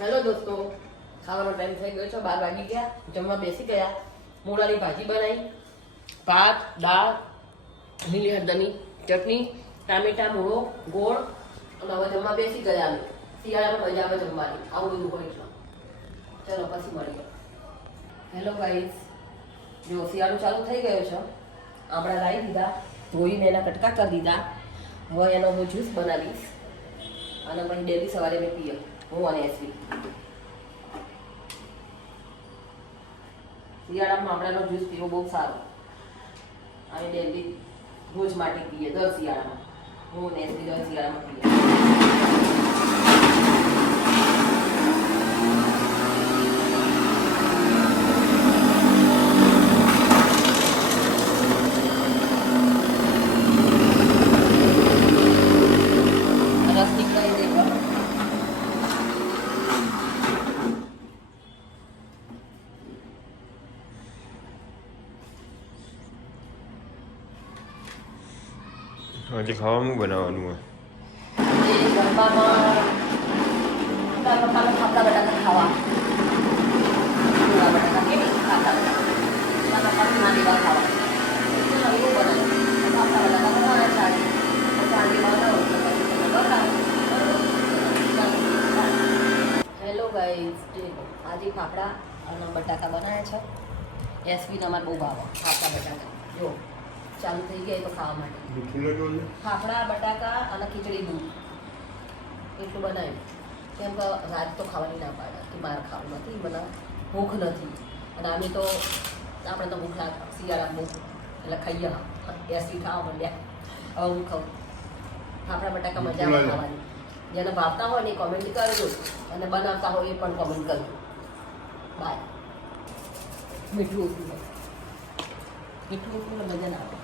Hello દોસ્તો, ખાવાનો time થઈ ગયો છે, 12 વાગી ગયા. જમવા બેસી ગયા. મૂળાની ભાજી બનાવી, ભાત, દાળ, લીલી હળદરની ચટણી, ટામેટા, મૂળો, ગોળ અને હવે જમવા બેસી ગયા. અમે શિયાળામાં મજા આવે જમવાની, આવું બધું હોય છે. ચલો પછી મળીએ. હેલો ગાઈઝ, જો શિયાળો ચાલુ થઈ ગયો છે. આપણા લાવી દીધા, ધોઈને એના કટકા કરી દીધા. હવે એનો હું જ્યુસ બનાવીશ અને પછી ડેલી સવારે મેં પીએ, હું અને એસવી. શિયાળામાં આપણાનો જ્યુસ પીવો બહુ સારો. અમે ડેલી રોજ માટે પીએ, દર શિયાળામાં. હું અને એસવી દર શિયાળામાં પીએ. આજે ખાવાનું બનાવવાનું હોય ખાવા હેલો ગાઈઝ, આજે ફાફડા અને બટાકા બનાવ્યા છે. એસવીને અમારે બહુ ભાવે ફાફડા બટાકા. જો ચાલુ થઈ ગયા તો ખાવા માટે ફાફડા બટાકા અને ખીચડી દૂધ એટલું બનાવ્યું. કેમ કે રાત તો ખાવાની ના પાડે કે બહાર ખાવું નથી, મને ભૂખ નથી. અને આમે તો આપણે તો ભૂખ લાગે શિયાળા ભૂખ એટલે ખાઈએ. એસી ખાવા માંડ્યા. હવે હું ખાઉં ફાફડા બટાકા. મજા આવે ખાવાની. જેને ભાવતા હોય ને એ કોમેન્ટ કરજો અને બનાવતા હોય એ પણ કોમેન્ટ કરજો. બાય. મીઠું ઓછું મીઠું ઓછું મજા ના આવે.